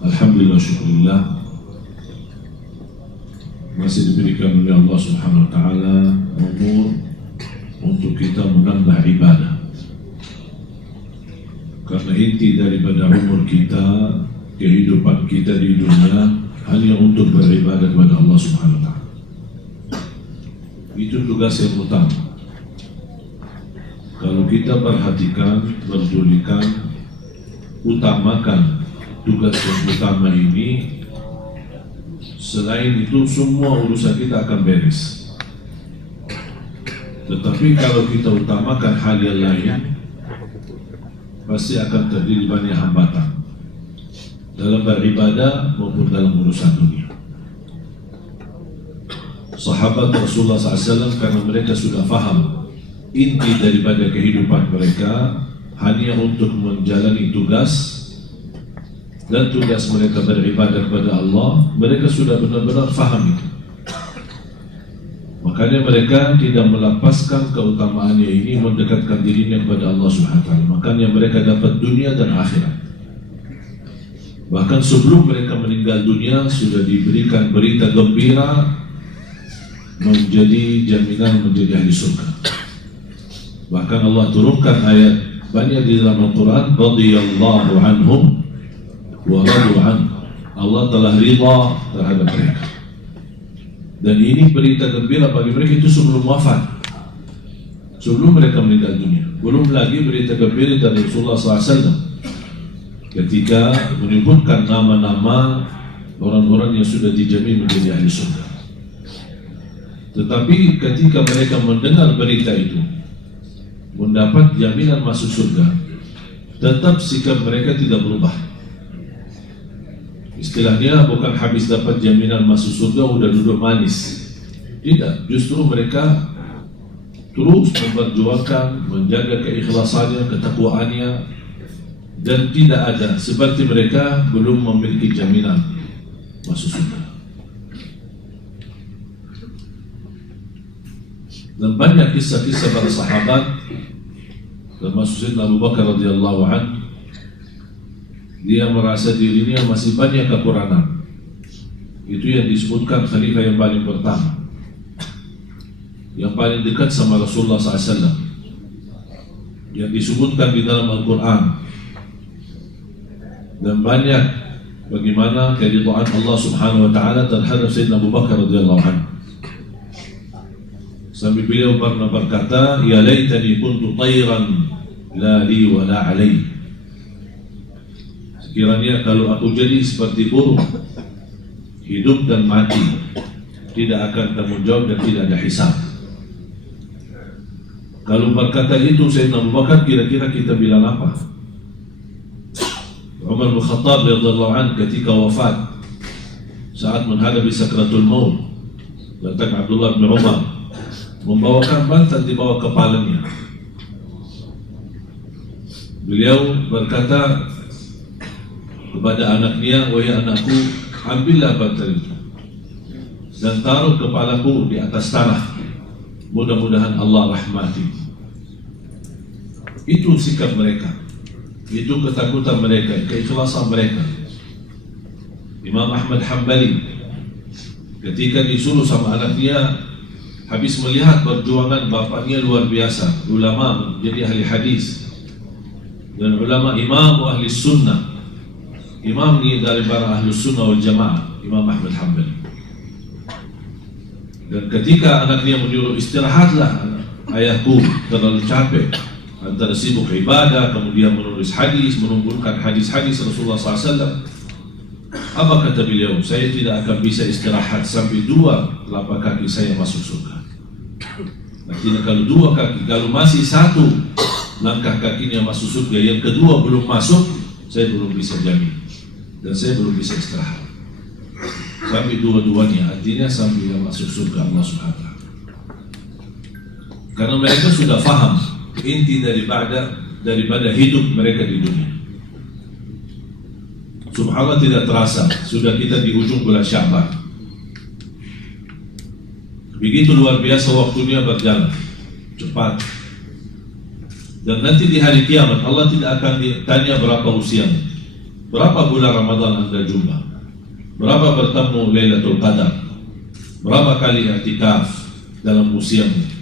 Alhamdulillah, syukurillah, masih diberikan oleh Allah Subhanahu wa Ta'ala umur untuk kita menambah ibadah. Karena inti daripada umur kita, kehidupan kita di dunia hanya untuk beribadah kepada Allah Subhanahu wa Ta'ala. Itu tugas yang utama. Kalau kita perhatikan, berdulikan, utamakan tugas yang utama ini, selain itu semua urusan kita akan beres. Tetapi kalau kita utamakan hal yang lain, pasti akan terjadi banyak hambatan dalam beribadah maupun dalam urusan dunia. Sahabat Rasulullah SAW, karena mereka sudah faham inti daripada kehidupan mereka hanya untuk menjalani tugas, dan tugas mereka beribadah kepada Allah, mereka sudah benar-benar faham itu. Makanya mereka tidak melepaskan keutamaannya ini, mendekatkan dirinya kepada Allah SWT. Makanya mereka dapat dunia dan akhirat. Bahkan sebelum mereka meninggal dunia sudah diberikan berita gembira menjadi jaminan menjadi ahli surga. Bahkan Allah turunkan ayat banyak di dalam Al-Quran, radhiyallahu anhum wa radu an. Allah telah ridha terhadap mereka. Dan ini berita gembira bagi mereka itu sebelum wafat, sebelum mereka meninggal dunia. Belum lagi berita gembira dari Rasulullah SAW ketika menyebutkan nama-nama orang-orang yang sudah dijamin menjadi ahli surga. Tetapi ketika mereka mendengar berita itu, mendapat jaminan masuk surga, tetap sikap mereka tidak berubah. Istilahnya bukan habis dapat jaminan masuk surga udah duduk manis. Tidak, justru mereka terus memperjuangkan, menjaga keikhlasannya, ketakwaannya, dan tidak ada seperti mereka belum memiliki jaminan masuk surga. Dan banyak kisah-kisah para sahabat, termasuk Sayyidina Abu Bakar radhiyallahu anhu, dia merasa dirinya masih banyak kekurangan. Itu yang disebutkan khalifah yang paling pertama, yang paling dekat sama Rasulullah SAW, yang disebutkan di dalam Al-Quran. Dan banyak bagaimana keridhaan Allah Subhanahu wa Ta'ala terhadap Sayyidina Abu Bakar radhiyallahu anhu. Sambil beliau pernah berkata, ya laitani kuntu tayran la li wa la alai. Sekiranya kalau aku jadi seperti burung, hidup dan mati, tidak akan tanggung jawab dan tidak ada hisab. Kalau berkata itu Sayyidina Abu Bakar, kira-kira kita bilang apa? Umar bin Khattab radhiyallahu anhu ketika wafat, saat menghadapi sakratul maut, datang Abdullah bin Umar membawakan bantal di bawah kepalanya. Beliau berkata kepada anaknya, wahai anakku, ambillah bantal itu dan taruh kepalaku di atas tanah, mudah-mudahan Allah rahmati. Itu sikap mereka, itu ketakutan mereka, keikhlasan mereka. Imam Ahmad Hanbali ketika disuruh sama anaknya, habis melihat perjuangan bapaknya luar biasa, ulama menjadi ahli hadis dan ulama imam ahli sunnah, imam ini dari para ahli sunnah wal jamaah, Imam Ahmad Hanbali. Dan ketika anaknya menyuruh istirahatlah ayahku, terlalu capek antara sibuk ibadah kemudian menulis hadis, mengumpulkan hadis-hadis Rasulullah SAW, apa kata beliau? Saya tidak akan bisa istirahat sampai dua telapak kaki saya masuk surga. Artinya kalau dua kaki, kalau masih satu langkah kakinya masuk surga, yang kedua belum masuk, saya belum bisa jamin dan saya belum bisa istirahat sampai dua-duanya, artinya sampai yang masuk surga Allah SWT. Karena mereka sudah faham inti daripada hidup mereka di dunia. Subhanallah, tidak terasa sudah kita di ujung bulan Sya'ban. Begitu luar biasa waktunya berjalan cepat. Dan nanti di hari kiamat Allah tidak akan ditanya berapa usiamu, berapa bulan Ramadan Anda jumpa, berapa bertemu Lailatul Qadar, berapa kali i'tikaf dalam usiamu.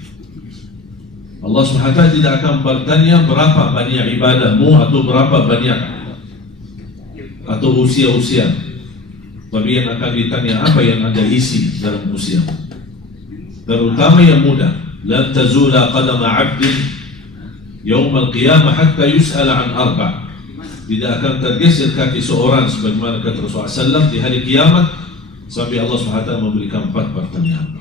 Allah SWT tidak akan bertanya berapa banyak ibadahmu atau berapa banyak atau usia-usia, tapi yang akan ditanya apa yang Anda isi dalam usiamu. Terutama yang muda. Lan tazula qadama 'abdin yaumal qiyamah hatta yus'ala an arba'. Tidak akan tergeser kaki seorang sebagaimana kata Rasulullah SAW di hari kiamat sampai Allah SWT memberikan 4 pertanyaan.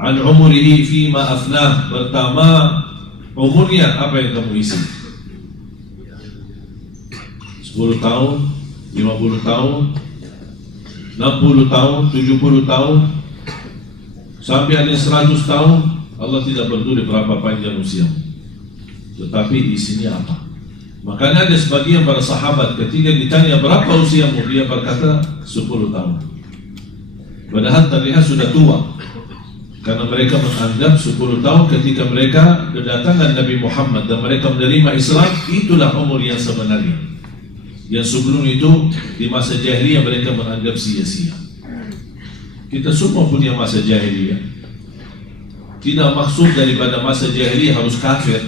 An umurihi fima afnah, pertama umurnya apa yang kamu isi. 10 tahun, 50 tahun, 60 tahun, 70 tahun, sampai ada 100 tahun. Allah tidak peduli berapa panjang usiamu, tetapi isinya apa. Makanya ada sebagian para sahabat ketika ditanya berapa usiamu, dia berkata 10 tahun. Padahal terlihat sudah tua, karena mereka menganggap 10 tahun ketika mereka kedatangan Nabi Muhammad dan mereka menerima Islam, itulah umur yang sebenarnya. Yang sebelum itu di masa jahiliyah mereka menganggap sia-sia. Kita semua punya masa jahiliyah. Tidak maksud daripada masa jahiliyah harus kafir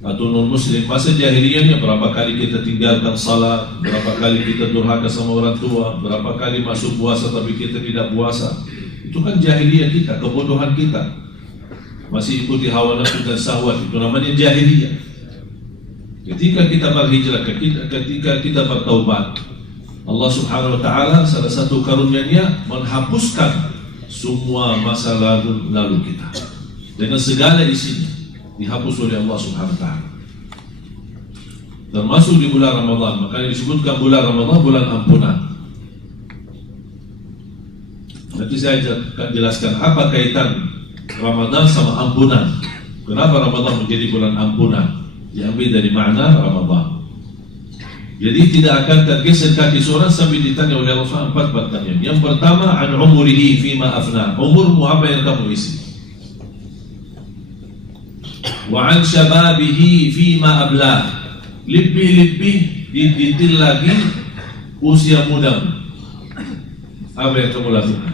atau non-muslim. Masa jahiliyahnya berapa kali kita tinggalkan salat, berapa kali kita durhaka sama orang tua, berapa kali masuk puasa tapi kita tidak puasa. Itu kan jahiliyah kita, kebodohan kita. Masih ikuti hawa nafsu dan syahwat, itu namanya jahiliyah. Ketika kita berhijrah, ketika kita bertaubat, Allah Subhanahu wa taala salah satu karunia-Nya menghapuskan semua masa lalu kita dengan segala isinya, dihapus oleh Allah Subhanahu wa taala. Termasuk di bulan Ramadan, makanya disebutkan bulan Ramadan bulan ampunan. Nanti saya akan jelaskan apa kaitan Ramadan sama ampunan. Kenapa Ramadan menjadi bulan ampunan? Diambil dari makna Ramadan. Jadi tidak akan tergeser kaki seorang sampai ditanya oleh Allah SWT 4 pertanyaan. Yang pertama, an umurihi fima afna, umurmu apa yang kamu isi. Wa an syababihi fima ablah, lebih detail lagi usia mudamu, apa yang kamu lakukan.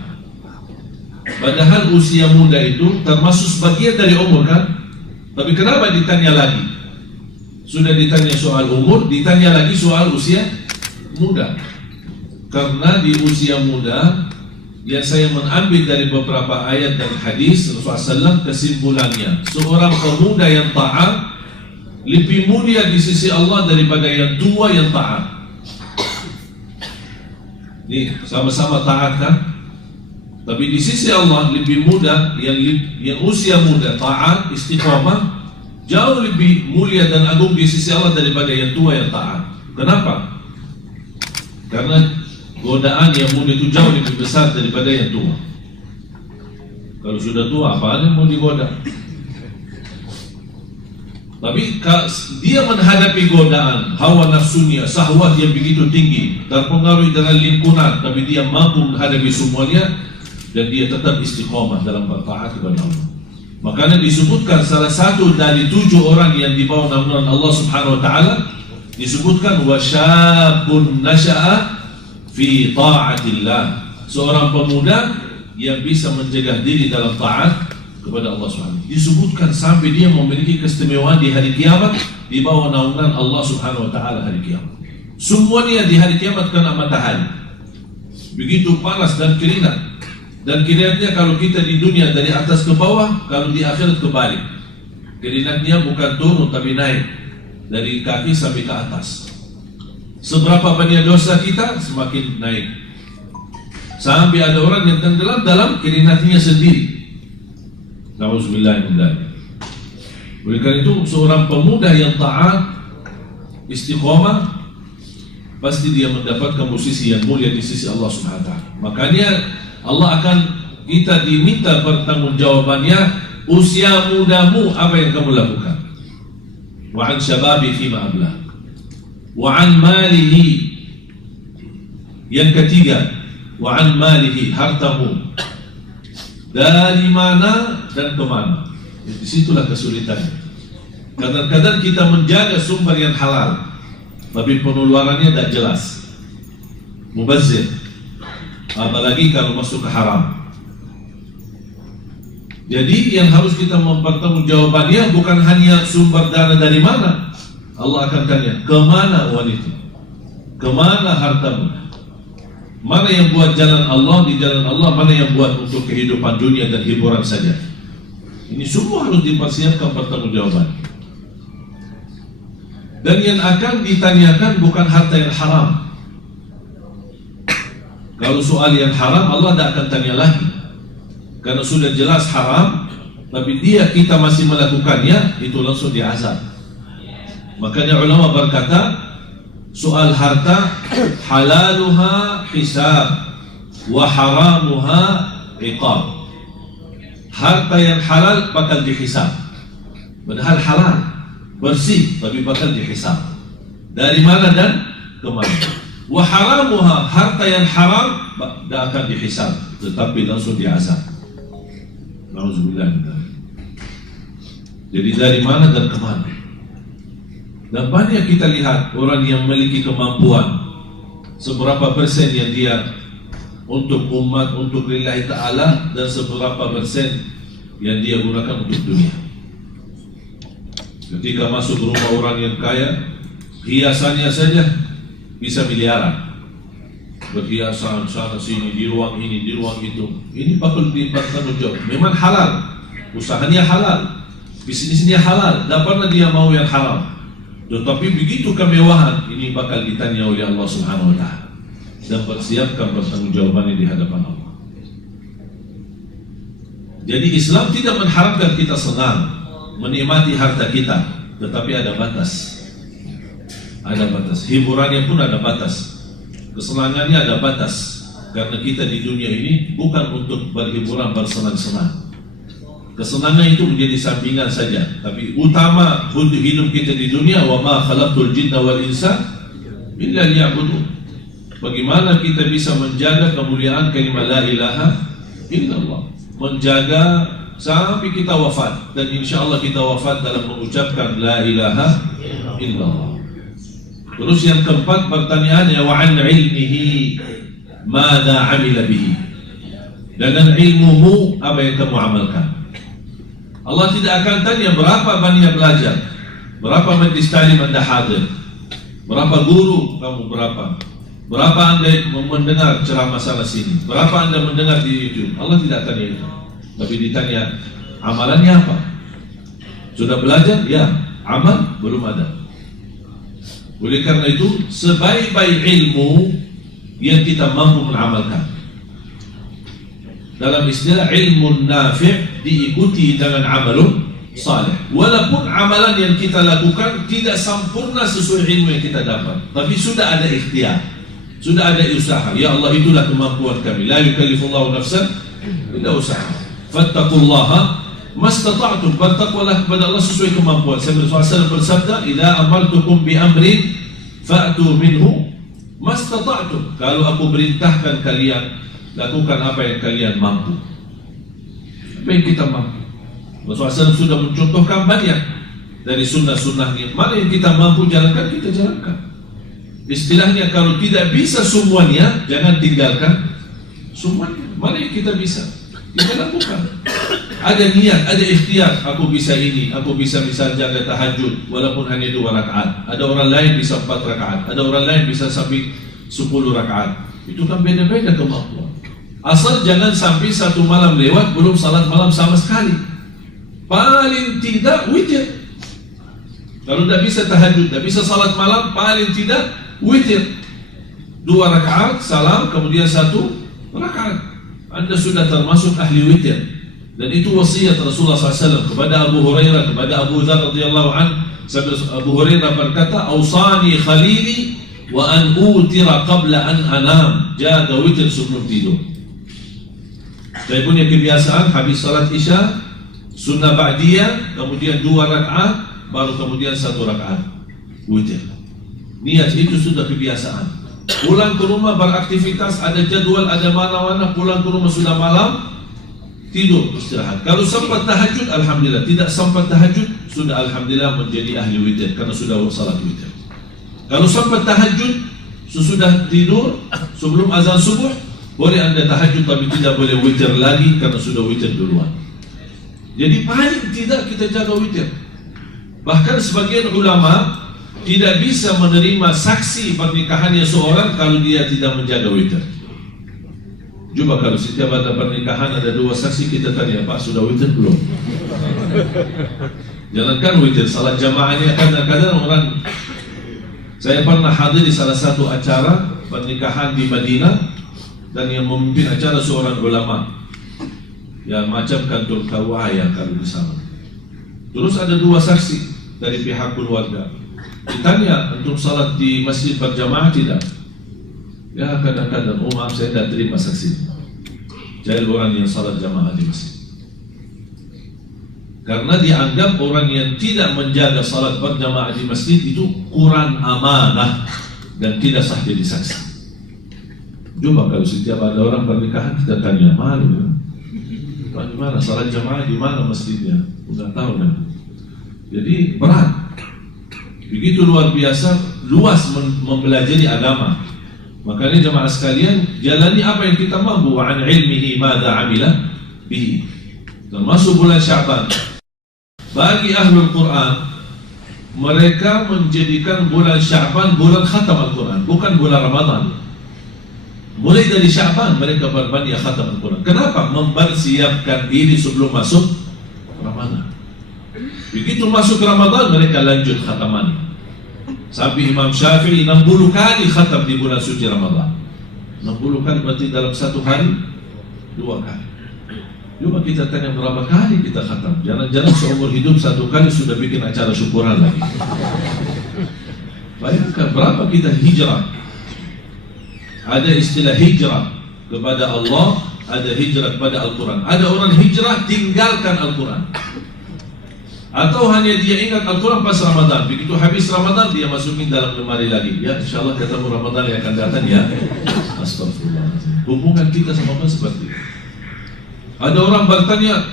Padahal usia muda itu termasuk sebagian dari umur kan. Tapi kenapa ditanya lagi? Sudah ditanya soal umur, ditanya lagi soal usia muda. Karena di usia muda yang saya mengambil dari beberapa ayat dan hadis Rasulullah SAW, kesimpulannya seorang pemuda yang taat lebih mulia di sisi Allah daripada yang tua yang taat. Nih sama-sama taat kan? Tapi di sisi Allah lebih muda yang usia muda taat istiqamah jauh lebih mulia dan agung di sisi Allah daripada yang tua yang taat. Kenapa? Karena godaan yang muda itu jauh lebih besar daripada yang tua. Kalau sudah tua, apa yang mau digoda? Tapi dia menghadapi godaan hawa nafsunya, syahwat yang begitu tinggi, terpengaruh dengan lingkungan, tapi dia mampu menghadapi semuanya dan dia tetap istiqomah dalam bertaat kepada Allah. Makanya disebutkan salah satu dari 7 orang yang di bawah naungan Allah Subhanahu wa taala disebutkan wasyabun nasya'a fi ta'atillah, seorang pemuda yang bisa menjaga diri dalam taat kepada Allah Subhanahu. Disebutkan sampai dia memiliki keistimewaan di hari kiamat di bawah naungan Allah Subhanahu wa taala hari kiamat. Semuanya di hari kiamat kena matahari. Begitu panas dan keringat. Dan keringatnya kalau kita di dunia dari atas ke bawah, kalau di akhirat kebalik. Keringatnya bukan turun tapi naik dari kaki sampai ke atas. Seberapa banyak dosa kita semakin naik. Sampai ada orang yang tenggelam dalam keringatnya sendiri. Nauzubillah min dzalik. Oleh karena itu seorang pemuda yang taat, istiqomah, pasti dia mendapatkan posisi yang mulia di sisi Allah Subhanahu wa taala. Makanya Allah akan kita diminta pertanggungjawabannya usia mudamu apa yang kamu lakukan? Wa an syababi fima ablah. Wa an malihi. Yang ketiga, wa an malihi, hartamu. Dari mana dan kemana? Disitulah kesulitannya. Kadang-kadang kita menjaga sumber yang halal, tapi pengeluarannya tidak jelas, mubazir, apalagi kalau masuk ke haram. Jadi yang harus kita mempertanggungjawabannya bukan hanya sumber dana dari mana. Allah akan tanya, kemana uang itu? Kemana hartamu? Mana yang buat jalan Allah, di jalan Allah, mana yang buat untuk kehidupan dunia dan hiburan saja. Ini semua harus dipersiapkan pertanggungjawaban. Dan yang akan ditanyakan bukan harta yang haram. Kalau soal yang haram, Allah tidak akan tanya lagi, karena sudah jelas haram. Tapi kita masih melakukannya, itu langsung diazab. Makanya ulama berkata, soal harta, halaluha hisab wa haramuha iqab. Harta yang halal bakal dihisab, padahal halal, bersih, tapi bakal dihisab. Dari mana dan kemana? Wa haramuha, harta yang haram tidak akan dihisab, tetapi langsung diazab. Nauzubillah. Jadi dari mana dan kemana? Dan banyak kita lihat orang yang memiliki kemampuan, seberapa persen yang dia untuk umat, untuk lillahi ta'ala, dan seberapa persen yang dia gunakan untuk dunia. Ketika masuk rumah orang yang kaya, hiasannya saja bisa miliaran. Berhiasan sana sini, di ruang ini, di ruang itu. Ini bakal dipertanggungjawab. Memang halal, usahanya halal, bisnisnya halal, tidak pernah dia mau yang haram. Tetapi begitu kemewahan, ini bakal ditanya oleh Allah Subhanahu wa ta'ala, dan persiapkan pertanggungjawabannya di hadapan Allah. Jadi Islam tidak mengharapkan kita senang menikmati harta kita, tetapi ada batas. Ada batas. Hiburannya pun ada batas. Kesenangannya ada batas. Karena kita di dunia ini bukan untuk berhiburan, bersenang-senang. Kesenangan itu menjadi sampingan saja, tapi utama untuk hidup kita di dunia, wa ma khalaqtul jinna wal insa illa liya'budun. Bagaimana kita bisa menjaga kemuliaan kalimat la ilaha illallah, menjaga sampai kita wafat, dan insyaallah kita wafat dalam mengucapkan la ilaha illallah. Terus yang keempat pertanyaannya, wa an ilmihi madza amila bihi. Dengan ilmumu apa yang kamu amalkan? Allah tidak akan tanya berapa banyak belajar, berapa majlis ta'lim Anda hadir, berapa guru kamu, berapa Anda mendengar ceramah sana sini, berapa Anda mendengar di YouTube. Allah tidak tanya itu, tapi ditanya amalannya apa. Sudah belajar? Ya. Amal? Belum ada. Oleh karena itu, sebaik-baik ilmu yang kita mampu mengamalkan. Dalam istilah ilmu nafi' diikuti dengan amalun salih. Walaupun amalan yang kita lakukan tidak sempurna sesuai ilmu yang kita dapat, tapi sudah ada ikhtiar, sudah ada usaha. Ya Allah, itulah kemampuan kami. La yukallifullahu nafsan illa usaha. Fattaqullaha mastata'tum. Bertakwalah kepada Allah sesuai kemampuan. Rasulullah SAW bersabda, idza amartukum bi amrin fa'tu minhu mastata'tum. Kalau aku perintahkan kalian, lakukan apa yang kalian mampu. Apa yang kita mampu. Rasulullah SAW sudah mencontohkan banyak dari sunnah-sunnahnya. Mana yang kita mampu jalankan, kita jalankan. Istilahnya, kalau tidak bisa semuanya, jangan tinggalkan semuanya. Mana yang kita bisa, kita lakukan. Ada niat, ada ikhtiar. Aku bisa ini, aku bisa misalnya jaga tahajud walaupun hanya 2 rakaat. Ada orang lain bisa 4 rakaat. Ada orang lain bisa sampai 10 rakaat. Itu kan beda-beda kemampuan. Asal jangan sampai satu malam lewat belum salat malam sama sekali. Paling tidak witir. Kalau tidak bisa tahajud, tidak bisa salat malam, paling tidak witir. 2 rakaat salam, kemudian 1 rakaat. Anda sudah termasuk ahli witir. Dan itu wasiat Rasulullah SAW kepada Abu Hurairah, kepada Abu Dzar radhiyallahu anhu. Abu Hurairah berkata, "Ausani khalili wa an utira qabla an anam." Jaga witir sebelum tidur. Saya punya kebiasaan habis salat Isya Sunnah ba'diyah, kemudian 2 rakaat, baru kemudian 1 rakaat witir. Niat itu sudah kebiasaan. Pulang ke rumah beraktivitas, ada jadwal, ada mana-mana, pulang ke rumah sudah malam, tidur, istirahat. Kalau sempat tahajud, alhamdulillah. Tidak sempat tahajud, sudah alhamdulillah menjadi ahli witir karena sudah salat witir. Kalau sempat tahajud, sesudah tidur, sebelum azan subuh, boleh anda tahajud, tapi tidak boleh witir lagi karena sudah witir duluan. Jadi paling tidak kita jaga witir. Bahkan sebagian ulama tidak bisa menerima saksi pernikahannya seorang kalau dia tidak menjaga witir. Coba kalau setiap ada pernikahan ada 2 saksi, kita tanya, Pak sudah witir belum? Jangankan witir, salat jamaahnya kadang-kadang orang. Saya pernah hadir di salah satu acara pernikahan di Madinah, dan yang memimpin acara seorang ulama, ya macam kantor kawaya kalau di sana. Terus ada 2 saksi dari pihak keluarga. Ditanya, untuk salat di masjid berjamaah tidak? Ya kadang-kadang, oh maaf saya tidak terima saksi. Jadi orang yang salat jamaah di masjid. Karena dianggap orang yang tidak menjaga salat berjamaah di masjid itu kurang amanah dan tidak sah jadi saksi. Coba kalau setiap ada orang pernikahan kita tanya, malu ya? Di mana salat jamaah, di mana masjidnya? Udah tahu kan? Jadi berat. Begitu luar biasa, luas mempelajari agama. Makanya jemaah sekalian, jalani apa yang kita mampu. Wa an ilmihi madza amila bihi. Termasuk bulan Sya'ban. Bagi ahlul Quran, mereka menjadikan bulan Sya'ban bulan khatam Al-Quran, bukan bulan Ramadan. Mulai dari Sya'ban mereka berbanyak khatam Al-Quran. Kenapa? Mempersiapkan diri sebelum masuk Ramadan. Begitu masuk Ramadan mereka lanjut khataman. Sampai Imam Syafi'i 60 kali khatam di bulan suci Ramadan. 60 kali berarti dalam 1 hari 2 kali. Coba kita tanya berapa kali kita khatam. Jangan-jangan seumur hidup 1 kali sudah bikin acara syukuran lagi. Bayangkan berapa kita hijrah. Ada istilah hijrah kepada Allah, ada hijrah kepada Al-Quran. Ada orang hijrah tinggalkan Al-Quran, atau hanya dia ingat Al-Quran pas Ramadan. Begitu habis Ramadan dia masukin dalam lemari lagi. Ya insyaAllah ketemu Ramadan yang akan datang ya. Astagfirullah. Hubungan kita sama Allah seperti itu. Ada orang bertanya,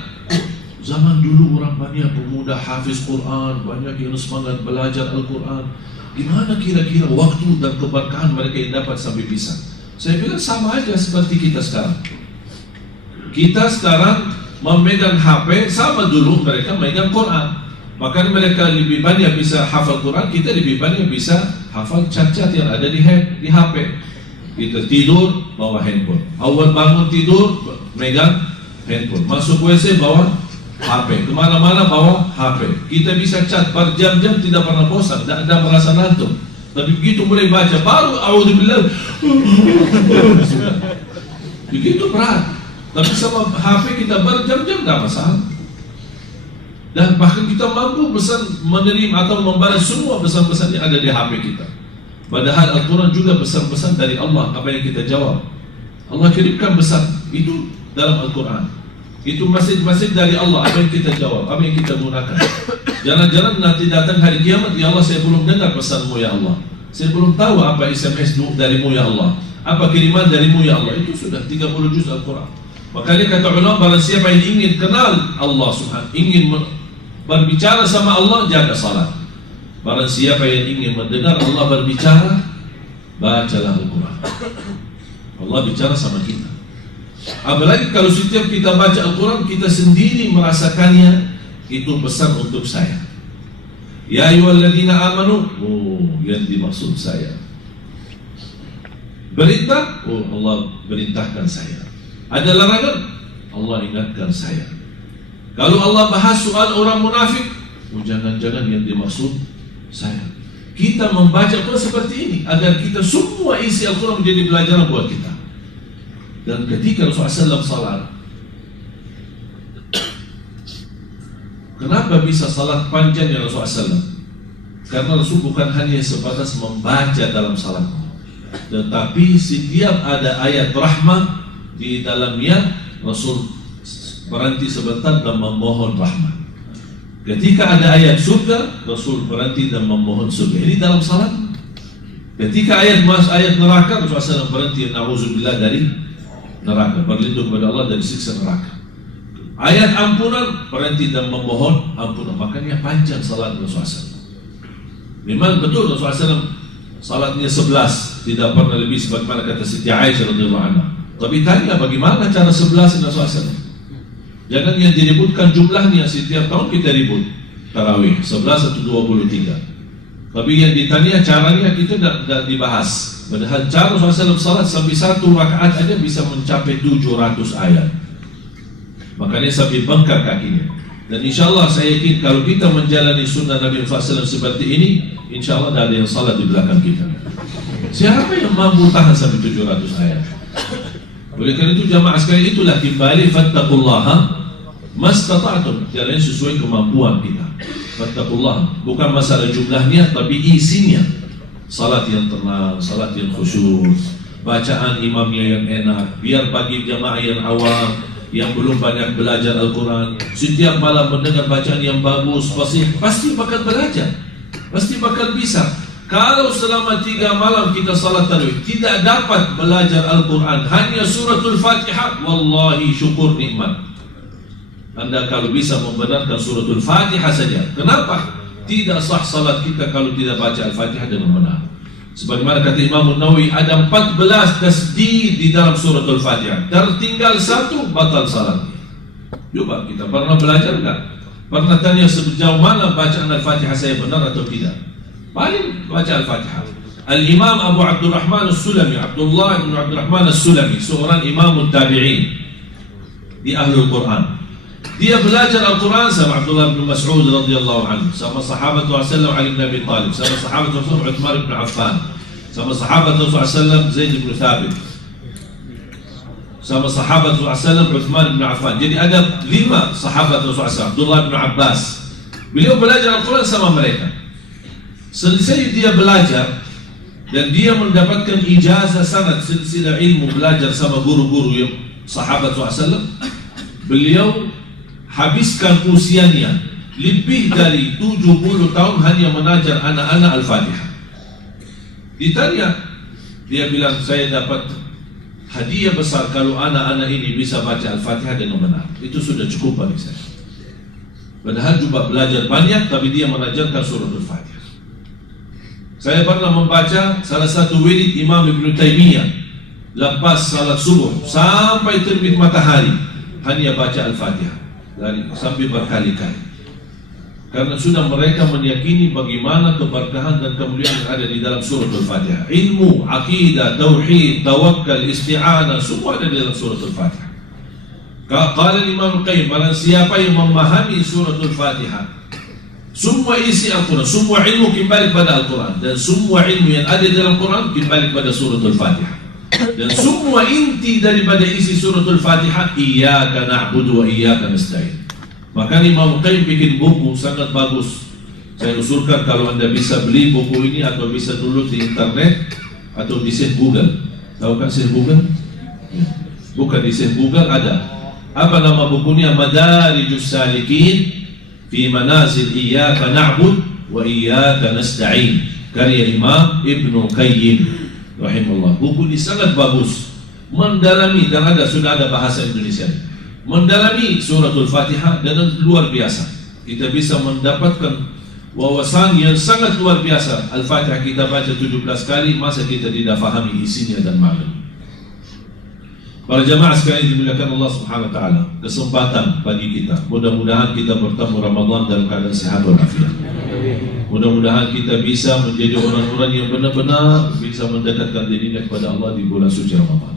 zaman dulu orang banyak pemuda hafiz Quran, banyak yang semangat belajar Al-Quran. Gimana kira-kira waktu dan keberkahan mereka yang dapat sampai bisa? Saya bilang sama aja seperti kita sekarang. Kita sekarang memegang HP, sama dulu mereka memegang Quran. Maka mereka lebih banyak bisa hafal Quran, kita lebih banyak bisa hafal cat-cat yang ada di HP. Kita tidur bawa handphone, awal bangun tidur megang handphone, masuk WC bawa HP, kemana-mana bawa HP. Kita bisa chat berjam-jam tidak pernah bosan, tidak ada merasa ngantuk. Tapi begitu mulai baca baru a'udzubillah. Begitu berat. Tapi sama HP kita berjam-jam tidak masalah. Dan bahkan kita mampu menerima atau membalas semua pesan-pesan yang ada di HP kita. Padahal Al-Quran juga pesan-pesan dari Allah, apa yang kita jawab. Allah kirimkan pesan itu dalam Al-Quran. Itu masjid-masjid dari Allah, apa yang kita jawab, apa yang kita gunakan. Jangan-jangan nanti datang hari kiamat, ya Allah saya belum dengar pesanmu ya Allah, saya belum tahu apa SMS darimu ya Allah, apa kiriman darimu ya Allah. Itu sudah 30 juz Al-Quran. Makanya kata ulama, barang siapa yang ingin kenal Allah Subhanahu, ingin berbicara sama Allah, jaga salat. Barang siapa yang ingin mendengar Allah berbicara, bacalah Al-Quran. Allah bicara sama kita. Apalagi kalau setiap kita baca Al-Quran, kita sendiri merasakannya, itu pesan untuk saya. Ya ayyuhalladzina amanu, oh yang dimaksud saya. Perintah, oh Allah perintahkan saya. Ada larangan, Allah ingatkan saya. Kalau Allah bahas soal orang munafik, oh jangan-jangan yang dimaksud saya. Kita membaca Al-Quran seperti ini agar kita semua isi Al-Quran menjadi pelajaran buat kita. Dan ketika Rasulullah SAW salat, kenapa bisa salat panjang ya Rasulullah SAW? Karena Rasul bukan hanya sebatas membaca dalam salat, tetapi setiap ada ayat rahmah di dalamnya, Rasul berhenti sebentar dan memohon rahmat. Ketika ada ayat surga, Rasul berhenti dan memohon surga. Ini dalam salat. Ketika ayat neraka, Rasulullah SAW berhenti, na'udzubillah dari neraka, berlindung kepada Allah dari siksa neraka. Ayat ampunan, berhenti dan memohon ampunan. Makanya panjang salat Rasulullah SAW. Memang betul Rasulullah SAW salatnya 11, tidak pernah lebih, sebagaimana kata Siti Aisyah radhiyallahu anha. Tapi tanya bagaimana cara 11 Rasulullah SAW. Jangan yang diributkan jumlahnya, setiap tahun kita ribut tarawih 11 atau 23. Tapi yang ditanya caranya kita tidak dibahas. Padahal cara Rasulullah SAW salat sampai 1 rakaat aja bisa mencapai 700 ayat. Makanya sampai bengkak kakinya. Dan insya Allah saya yakin kalau kita menjalani sunnah Nabi SAW seperti ini, insya Allah tidak ada yang salat di belakang kita. Siapa yang mampu tahan sampai 700 ayat? Oleh karena itu jamaah sekalian, itulah kembali fattaqullaha mastata'tum, jalan sesuai kemampuan kita. Fattaqullaha, bukan masalah jumlahnya tapi isinya. Salat yang tenang, salat yang khusyuk, bacaan imamnya yang enak. Biar bagi jamaah yang awam, yang belum banyak belajar Al-Quran, setiap malam mendengar bacaan yang bagus, pasti bakal belajar, pasti bakal bisa. Kalau selama 3 malam kita salat tarawih tidak dapat belajar Al-Quran, hanya suratul Fatihah, wallahi syukur nikmat. Anda kalau bisa membenarkan suratul Fatihah saja. Kenapa? Tidak sah salat kita kalau tidak baca Al-Fatihah dengan benar. Sebagaimana kata Imam Nawawi, ada 14 tasdid di dalam suratul Fatihah. Tertinggal 1, batal salat. Coba kita pernah belajar enggak? Pernah tanya sejauh mana bacaan Al-Fatihah saya benar atau tidak? Paling baca Al-Fatihah. Al-Imam Abu Abdurrahman As-Sulami, Abdullah bin Abdurrahman As-Sulami, seorang imam tabi'in di Ahlul Quran. Dia belajar Al-Quran sama Abdullah bin Mas'ud radhiyallahu anhu, sama sahabat Rasulullah Ali bin Abi Talib, sama sahabat Rasulullah Uthman bin Affan, sama sahabat Rasulullah Zaid bin Thabit, sama sahabat Rasulullah Uthman bin Affan. Jadi ada 5 sahabat Rasulullah, Abdullah bin Abbas. Beliau belajar Al-Quran sama mereka. Selesai dia belajar dan dia mendapatkan ijazah sanad silsilah ilmu belajar sama guru-guru yang sahabat Rasulullah. Beliau habiskan usianya lebih dari 70 tahun hanya mengajar anak-anak Al-Fatihah. Ditanya, dia bilang, saya dapat hadiah besar kalau anak-anak ini bisa baca Al-Fatihah dengan benar. Itu sudah cukup bagi saya. Padahal juga belajar banyak, tapi dia mengajarkan suratul Fatihah. Saya pernah membaca salah satu wirid Imam Ibn Taymiyah lepas salat subuh sampai terbit matahari, hanya baca Al-Fatihah sampai berkali-kali. Karena sudah mereka meyakini bagaimana keberkahan dan kemuliaan yang ada di dalam suratul Fatihah. Ilmu, akidah, tauhid, tawakkal, isti'anah, semua ada di dalam suratul Fatihah. Qala Imam Qayyim, barang siapa yang memahami suratul Fatihah, semua isi Al-Quran, semua ilmu kembali pada Al-Quran, dan semua ilmu yang ada di dalam Quran kembali pada suratul Fatihah. Dan semua inti daripada isi suratul Fatihah, iyyaka na'budu wa iyyaka nasta'in. Maka Imam Qayyim bikin buku sangat bagus. Saya usulkan kalau Anda bisa beli buku ini atau bisa download di internet atau di Syekh Google. Tahu kan Syekh Google? Bukan di Syekh Google ada. Apa nama bukunya? Madarijus Salikin fi Manazil Iyyaka Na'bud wa Iyyaka Nasta'in, karya Imam Ibnu Qayyim rahimahullah. Buku ini sangat bagus, mendalami, dan sudah ada bahasa Indonesia, mendalami suratul Fatihah dengan luar biasa. Kita bisa mendapatkan wawasan yang sangat luar biasa. Al-Fatihah kita baca 17 kali, masa kita tidak fahami isinya dan makna. Para jamaah sekalian dimuliakan Allah Subhanahu wa taala, kesempatan bagi kita. Mudah-mudahan kita bertemu Ramadan dalam keadaan sehat walafiat. Mudah-mudahan kita bisa menjadi orang-orang yang benar-benar bisa mendekatkan dirinya kepada Allah di bulan suci Ramadan.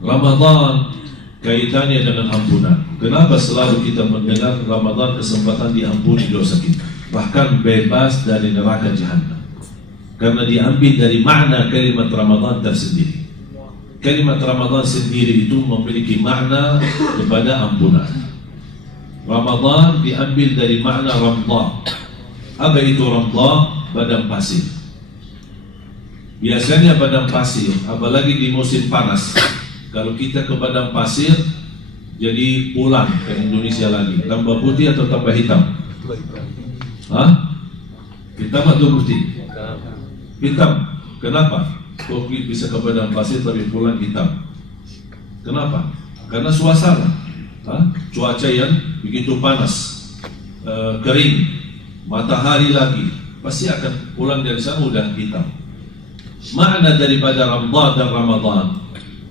Ramadan kaitannya dengan ampunan. Kenapa selalu kita mendengar Ramadan kesempatan diampuni dosa kita, bahkan bebas dari neraka jahanam? Karena diambil dari makna kalimat Ramadan tersendiri. Kalimat Ramadan sendiri itu memiliki makna kepada ampunan. Ramadan diambil dari makna ramdha. Apa itu ramdha? Padang pasir. Biasanya padang pasir, apalagi di musim panas, kalau kita ke padang pasir, jadi pulang ke Indonesia lagi, tambah putih atau tambah hitam? Hah? Hitam atau putih? Hitam. Kenapa? Kok bisa ke padang pasir tapi pulang hitam? Kenapa? Karena suasana, cuaca yang begitu panas, kering, matahari lagi, pasti akan pulang dari sana udah hitam. Makna daripada Ramdha dan Ramadan,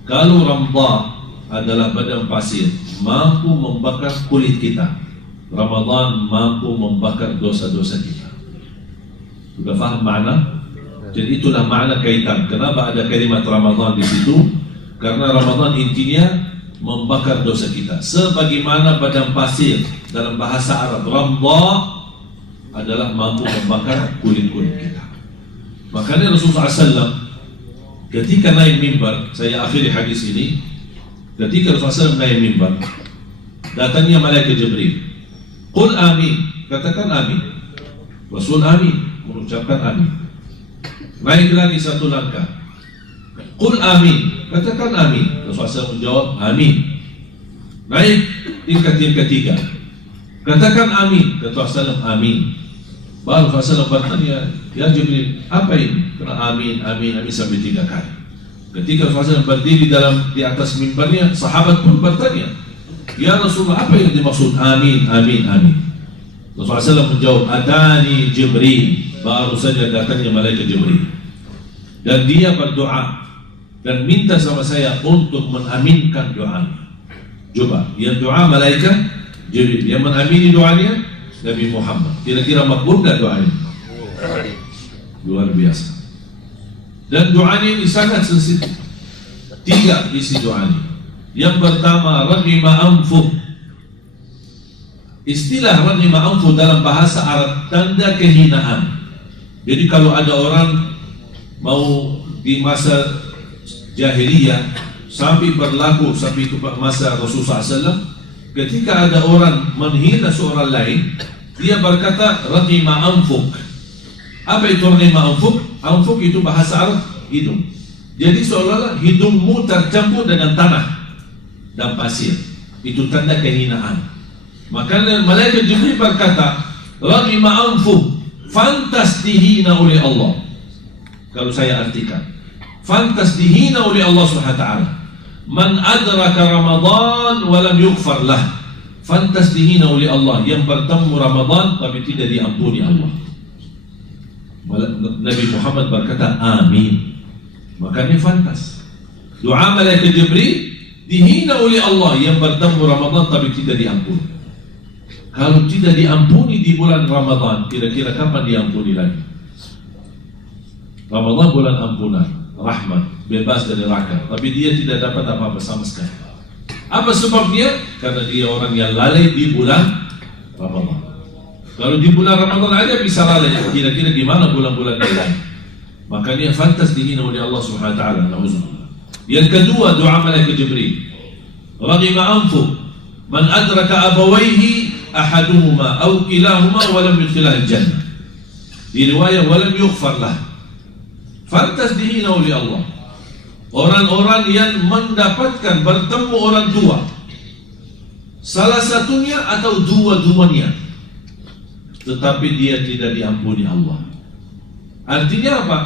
kalau Ramdha adalah padang pasir, mampu membakar kulit kita. Ramadan mampu membakar dosa-dosa kita. Sudah faham makna? Jadi itulah makna kaitan. Kenapa ada kalimat Ramadan di situ? Karena Ramadan intinya membakar dosa kita. Sebagaimana padang pasir dalam bahasa Arab, Ramdha adalah mampu membakar kulit-kulit kita. Makanya Rasulullah SAW ketika naik mimbar, saya akhiri hadis ini, ketika Rasulullah SAW naik mimbar, datangnya malaikat Jibril. Qul amin, katakan amin. Rasul amin, mengucapkan amin. Naik lagi satu langkah. Qul amin, katakan amin. Rasulullah SAW menjawab amin. Naik tingkat yang ketiga, katakan amin. Kata Rasulullah SAW amin. Baru Rasulullah SAW bertanya, ya Jibril, apa ini? Kena amin, amin, amin sampai 3 kali. Ketika Rasulullah SAW berdiri di atas mimbarnya, sahabat pun bertanya, ya Rasulullah, apa yang dimaksud amin, amin, amin? Rasulullah SAW menjawab, atani Jibril. Baru saja datangnya malaikat Jibril, dan dia berdoa dan minta sama saya untuk mengaminkan doanya. Coba, yang doa malaikat Jibril, yang mengamini doanya Nabi Muhammad. Kira-kira makbul gak doanya? Luar biasa. Dan doanya ini sangat sensitif. 3 isi doanya. Yang pertama, raghima anfuh. Istilah raghima anfuh dalam bahasa Arab tanda kehinaan. Jadi kalau ada orang mau di masa jahiliyah sampai berlaku sampai ke masa Rasulullah SAW, ketika ada orang menghina seorang lain, dia berkata raghima anfuk. Apa itu raghima anfuk? Anfuk itu bahasa Arab hidung. Jadi seolah-olah hidungmu tercampur dengan tanah dan pasir. Itu tanda kehinaan. Maka malaikat Jibril berkata raghima anfuk, fantas dihina oleh Allah. Kalau saya artikan, fantas dihina oleh Allah SWT. Man adraka Ramadan walam yughfar lah. Fantas dihina oleh Allah, yang bertemu Ramadan tapi tidak diampuni Allah. Nabi Muhammad berkata amin. Makanya fantas. Doa malaikat Jibril, dihina oleh Allah yang bertemu Ramadan tapi tidak diampuni. Kalau tidak diampuni di bulan Ramadan, kira-kira kapan diampuni lagi? Ramadan bulan ampunan, rahmat, bebas dari neraka, tapi dia tidak dapat apa-apa sama sekali. Apa sebabnya? Karena dia orang yang lalai di bulan Ramadan. Kalau di bulan Ramadan aja bisa lalai, kira-kira gimana bulan-bulan yang lain? Makanya fantas dihina oleh Allah Subhanahu wa taala. Yang kedua, doa malaikat Jibril. Raghima anfu man adraka abawaihi ahaduhuma aw kilahuma wa lam yudkhilah al-jannah. Di riwayat wa lam yughfar lah. Fantas dihina oleh Allah orang-orang yang mendapatkan bertemu orang tua, salah satunya atau dua-duanya, tetapi dia tidak diampuni Allah. Artinya apa?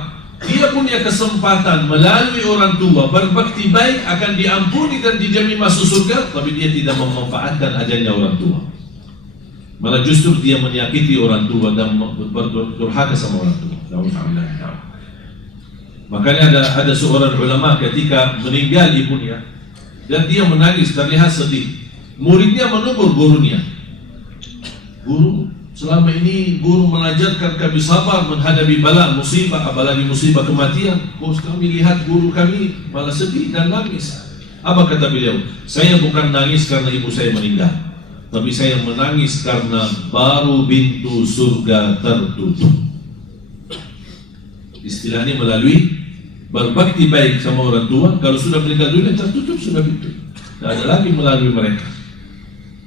Dia punya kesempatan melalui orang tua berbakti baik akan diampuni dan dijamin masuk surga, tapi dia tidak memanfaatkan ajalnya orang tua. Malah justru dia menyakiti orang tua dan berdurhaka sama orang tua. Makanya ada seorang ulama ketika meninggal ibunya dan dia menangis, terlihat sedih. Muridnya menegur gurunya. Guru, selama ini guru mengajarkan kami sabar menghadapi bala, musibah, apalagi musibah kematian. Kok kami lihat guru kami malah sedih dan nangis. Apa kata beliau? Saya bukan nangis karena ibu saya meninggal, tapi saya menangis karena baru pintu surga tertutup. Istilahnya melalui berbakti baik sama orang tua, kalau sudah meninggal dunia tertutup sudah pintu, tidak ada lagi melalui mereka.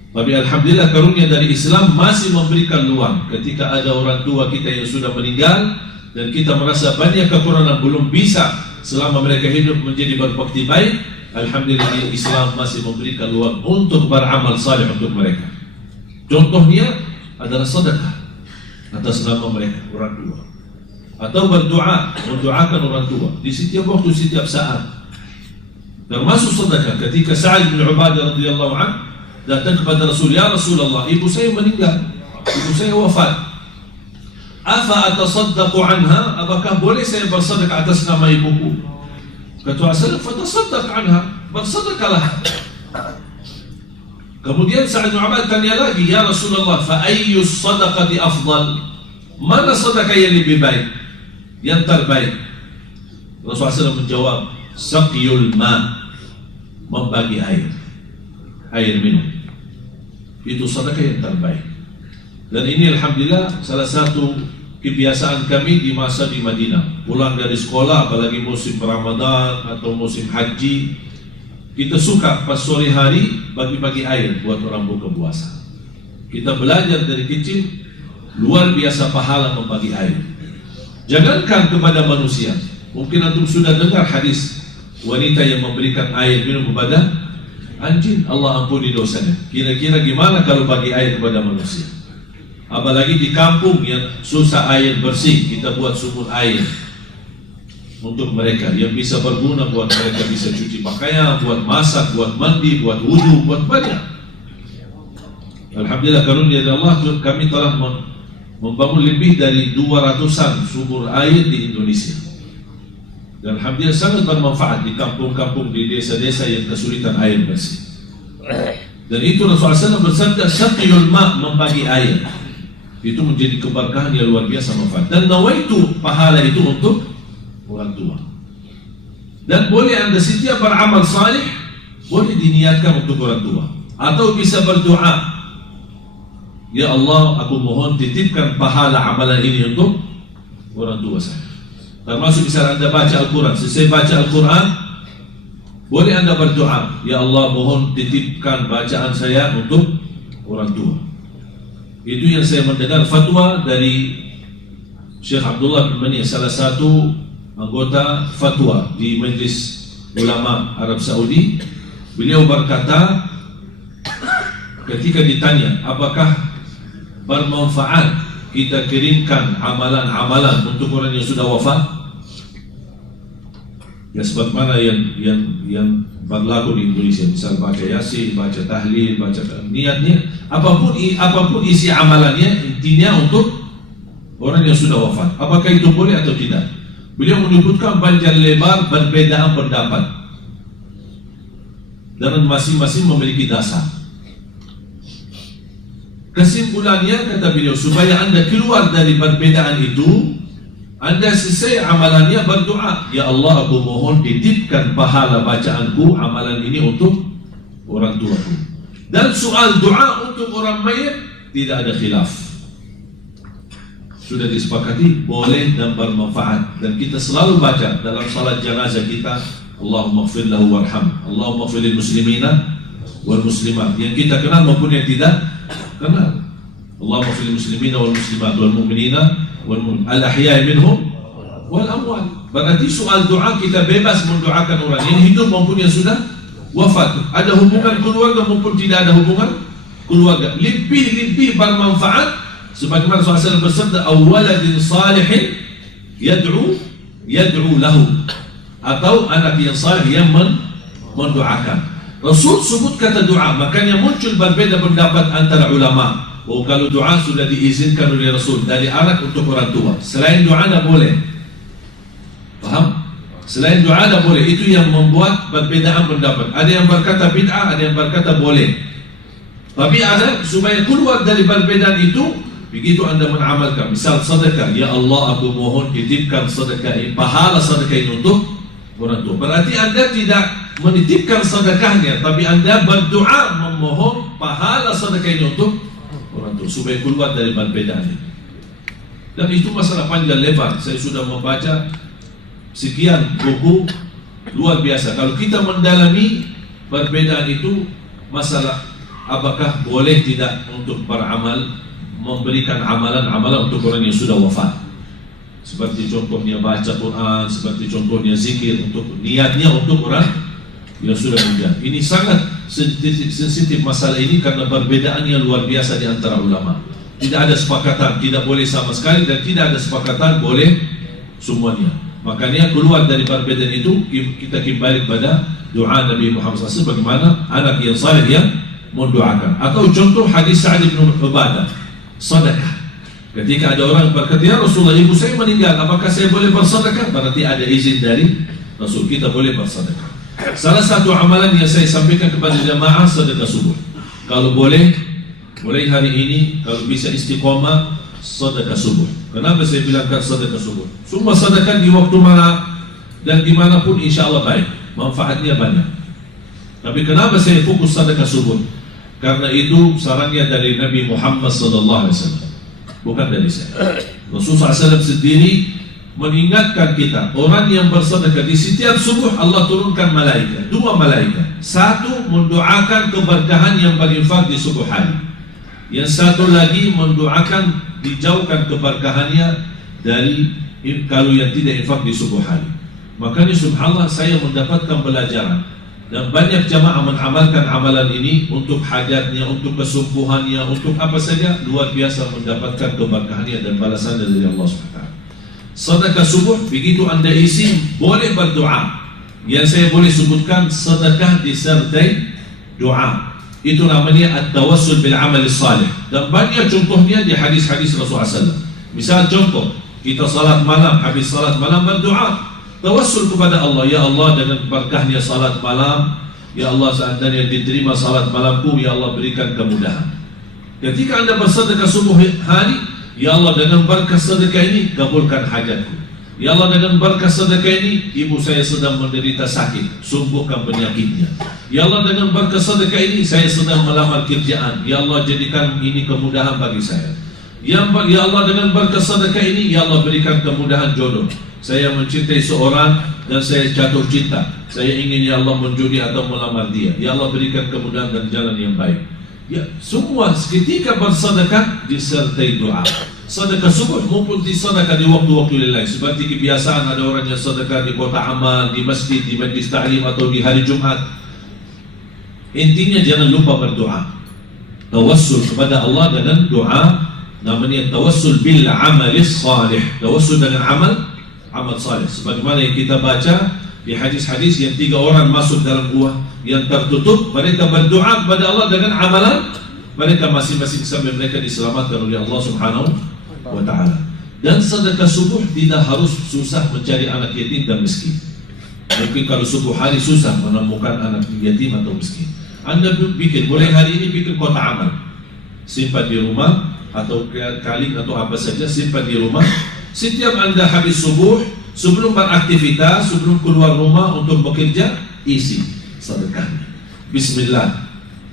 Tapi alhamdulillah karunia dari Islam masih memberikan peluang ketika ada orang tua kita yang sudah meninggal dan kita merasa banyak kekurangan belum bisa selama mereka hidup menjadi berbakti baik, alhamdulillah Islam masih memberikan peluang untuk beramal saleh untuk mereka. Contohnya adalah sedekah atas nama mereka, orang tua, atau berdoa, mendoakan orang tua di setiap waktu, setiap saat. Termasuk sedekah ketika Sa'ad bin Ubadah radhiyallahu anhu datang kepada Rasul, ya Rasulullah, ibu saya meninggal, ibu saya wafat. Afa atasaddaqu anha? Apakah boleh saya bersedekah atas nama ibuku? Kata Rasulullah, fatasaddaq anha, bersedekahlah. Kemudian Sa'ad bin Ubadah tanya lagi, ya Rasulullah, fa ayyu sadaqati afdal? Mana sedekah yang lebih baik, yang terbaik? Rasulullah SAW menjawab, saqiyul ma, membagi air minum. Itu sedekah yang terbaik. Dan ini alhamdulillah salah satu kebiasaan kami di masa di Madinah. Pulang dari sekolah, apalagi musim Ramadan atau musim haji, kita suka pas sore hari bagi-bagi air buat orang buka puasa. Kita belajar dari kecil, luar biasa pahala membagi air. Jangankan kepada manusia, mungkin antum sudah dengar hadis wanita yang memberikan air minum kepada anjing, Allah ampuni dosanya. Kira-kira gimana kalau bagi air kepada manusia? Apalagi di kampung yang susah air bersih, kita buat sumur air untuk mereka yang bisa berguna, buat mereka bisa cuci pakaian, buat masak, buat mandi, buat wudu, buat banyak. Alhamdulillah karunia dari Allah, kami telah membangun lebih dari 200-an sumur air di Indonesia. Dan alhamdulillah sangat bermanfaat di kampung-kampung, di desa-desa yang kesulitan air bersih. Dan itu Rasulullah SAW bersabda, saqiyul ma, membagi air. Itu menjadi keberkahan yang luar biasa manfaat. Dan nawaitu, pahala itu untuk orang tua. Dan boleh anda setiap beramal salih, boleh diniatkan untuk orang tua. Atau bisa berdoa, ya Allah, aku mohon titipkan pahala amalan ini untuk orang tua saya. Termasuk misalnya anda baca Al-Quran, selesai baca Al-Quran, boleh anda berdoa, ya Allah, mohon titipkan bacaan saya untuk orang tua. Itu yang saya mendengar fatwa dari Syekh Abdullah bin Mani, salah satu anggota fatwa di Majlis Ulama Arab Saudi. Beliau berkata, ketika ditanya apakah bermanfaat kita kirimkan amalan-amalan untuk orang yang sudah wafat, ya sebagaimana yang berlaku di Indonesia, misal baca yasin, baca tahlil, baca niatnya, apapun isi amalannya, intinya untuk orang yang sudah wafat. Apakah itu boleh atau tidak? Beliau menyebutkan panjang lebar perbedaan pendapat dan masing-masing memiliki dasar. Kesimpulannya, kata beliau, supaya anda keluar dari perbedaan itu, anda selesai amalannya berdoa, ya Allah, aku mohon titipkan pahala bacaanku amalan ini untuk orang tuaku. Dan soal doa untuk orang mayit tidak ada khilaf, sudah disepakati boleh dan bermanfaat. Dan kita selalu baca dalam salat jenazah kita, Allahumma ighfir lahu warham, Allahumma ighfir lil muslimina wal muslimat, yang kita kenal maupun yang tidak kenal. Allahumma ighfir lil muslimina wal muslimat wal mu'minina wal al ahya'i minhum wal amwat. Berarti soal doa kita bebas mendoakan orang yang hidup maupun yang sudah wafat, ada hubungan keluarga maupun tidak ada hubungan keluarga. Lebih bermanfaat sebagaimana Rasulullah bersabda, awaladin salihin yad'u lahu, atau anak yang salih yang mendoakan. Rasul sebut kata doa, makanya muncul berbeda pendapat antara ulama. Oh, kalau doa sudah diizinkan oleh Rasul dari anak untuk orang tua, selain doa tidak boleh. Paham? Selain doa tidak boleh. Itu yang membuat perbedaan pendapat. Ada yang berkata bid'ah, ada yang berkata boleh. Tapi ada supaya keluar dari perbedaan itu, begitu anda mengamalkan, misal sedekah, ya Allah, aku mohon titipkan sedekah ini, pahala sedekah ini untuk orang tua. Berarti anda tidak menitipkan sedekahnya, tapi anda berdoa memohon pahala sedekah ini untuk orang tua, supaya keluar dari perbedaan itu. Dan itu masalah panjang lebar. Saya sudah membaca sekian buku luar biasa. Kalau kita mendalami perbedaan itu, masalah apakah boleh tidak untuk beramal, memberikan amalan-amalan untuk orang yang sudah wafat, seperti contohnya baca Quran, seperti contohnya zikir, untuk niatnya untuk orang yang sudah meninggal. Ini sangat sensitif masalah ini karena perbedaannya luar biasa di antara ulama. Tidak ada sepakatan, tidak boleh sama sekali, dan tidak ada sepakatan boleh semuanya. Makanya keluar dari perbedaan itu kita kembali kepada doa Nabi Muhammad SAW bagaimana anak yang saleh yang mendoakan. Atau contoh hadis Sa'ad bin Ubadah, sedekah. Ketika ada orang berkata, ya Rasulullah, ibu saya meninggal, apakah saya boleh bersedekah? Berarti ada izin dari Rasul, kita boleh bersedekah. Salah satu amalan yang saya sampaikan kepada jamaah sedekah subuh. Kalau boleh, mulai hari ini kalau bisa istiqomah sedekah subuh. Kenapa saya bilangkan sedekah subuh? Semua sedekah di waktu mana dan dimanapun insya Allah baik, manfaatnya banyak. Tapi kenapa saya fokus sedekah subuh? Karena itu sarannya dari Nabi Muhammad SAW, bukan dari saya. Rasulullah SAW sendiri mengingatkan kita, orang yang bersedekah di setiap subuh Allah turunkan malaikat, 2 malaikat. Satu mendoakan keberkahan yang berinfak di subuh hari, yang satu lagi mendoakan dijauhkan keberkahannya dari kalau yang tidak infak di subuh hari. Makanya subhanallah saya mendapatkan pelajaran, dan banyak jamaah mengamalkan amalan ini untuk hajatnya, untuk kesembuhannya, untuk apa saja, luar biasa mendapatkan keberkahannya dan balasannya dari Allah SWT. Sedekah subuh begitu Anda isi boleh berdoa. Yang saya boleh sebutkan sedekah disertai doa. Itu namanya at-tawassul bil amal salih. Dan banyak contohnya di hadis-hadis Rasulullah SAW. Misal contoh, kita salat malam, habis salat malam berdoa, tawassul kepada Allah, ya Allah dengan berkahnya salat malam, ya Allah seandainya diterima salat malamku, ya Allah berikan kemudahan. Ketika Anda bersedekah subuh hari, ya Allah dengan berkah sedekah ini kabulkan hajatku. Ya Allah dengan berkah sedekah ini ibu saya sedang menderita sakit, sembuhkan penyakitnya. Ya Allah dengan berkah sedekah ini saya sedang melamar kerjaan, ya Allah jadikan ini kemudahan bagi saya. Ya Allah dengan berkah sedekah ini ya Allah berikan kemudahan jodoh. Saya mencintai seorang dan saya jatuh cinta, saya ingin ya Allah menjudi atau melamar dia, ya Allah berikan kemudahan dan jalan yang baik. Ya, semua ketika bersedekah disertai doa. Sedekah subuh maupun di sedekah di waktu-waktu lain. Seperti kebiasaan ada orang yang sedekah di kota amal, di masjid, di majlis ta'lim atau di hari Jumat. Intinya jangan lupa berdoa. Tawassul kepada Allah dengan doa, namanya tawassul bil amalis salih. Tawassul dengan amal salih. Sebagaimana yang kita baca di hadis-hadis yang 3 orang masuk dalam gua yang tertutup, mereka berdoa kepada Allah dengan amalan mereka masing-masing sampai mereka diselamatkan oleh Allah Subhanahu wa ta'ala. Dan sedekah subuh tidak harus susah mencari anak yatim dan miskin. Mungkin kalau subuh hari susah menemukan anak yatim atau miskin, Anda bikin, mulai hari ini bikin kotak amal, simpan di rumah atau kaling atau apa saja, simpan di rumah. Setiap Anda habis subuh, sebelum beraktivitas, sebelum keluar rumah untuk bekerja, isi sedekah. Bismillah,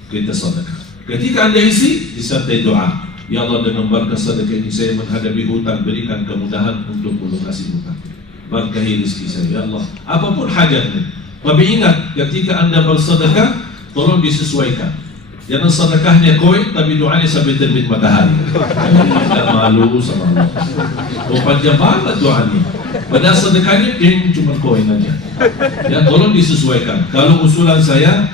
kita sedekah. Ketika Anda isi, disertai doa. Ya Allah dengan berkah sedekah ini saya menghadapi hutang, berikan kemudahan untuk melunasi hutang. Berkahi rezeki saya, ya Allah. Apapun hajatnya. Tapi ingat, ketika Anda bersedekah, tolong disesuaikan. Jangan sedekahnya koin, tapi doanya sampai terbit matahari. Tidak malu sama Allah. Oh, panjang banget doanya. Padahal sedekahnya cuma koin aja. Ya, tolong disesuaikan. Kalau usulan saya,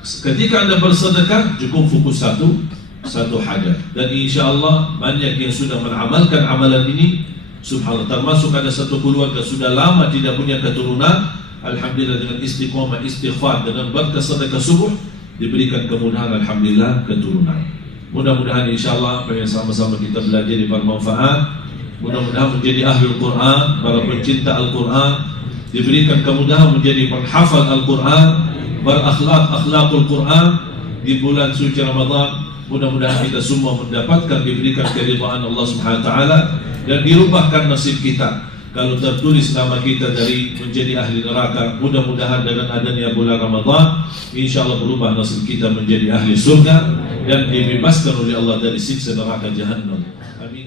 ketika Anda bersedekah, cukup fokus satu hajat. Dan insya Allah banyak yang sudah mengamalkan amalan ini. Subhanallah, termasuk ada satu keluarga sudah lama tidak punya keturunan. Alhamdulillah dengan istiqomah, istighfar, dengan berkah sedekah subuh diberikan kemudahan, alhamdulillah keturunan. Mudah-mudahan insya Allah pengen sama-sama kita belajar di bermanfaat. Mudah-mudahan menjadi ahli Al-Quran, para pencinta Al-Quran, diberikan kemudahan menjadi penghafal Al-Quran, berakhlakul Quran di bulan suci Ramadan. Mudah-mudahan kita semua mendapatkan, diberikan keridhaan Allah Subhanahu wa taala, dan dirubahkan nasib kita. Kalau tertulis nama kita dari menjadi ahli neraka, mudah-mudahan dengan adanya bulan Ramadan, insyaallah berubah nasib kita menjadi ahli surga dan dibebaskan oleh Allah dari siksa neraka Jahannam. Amin.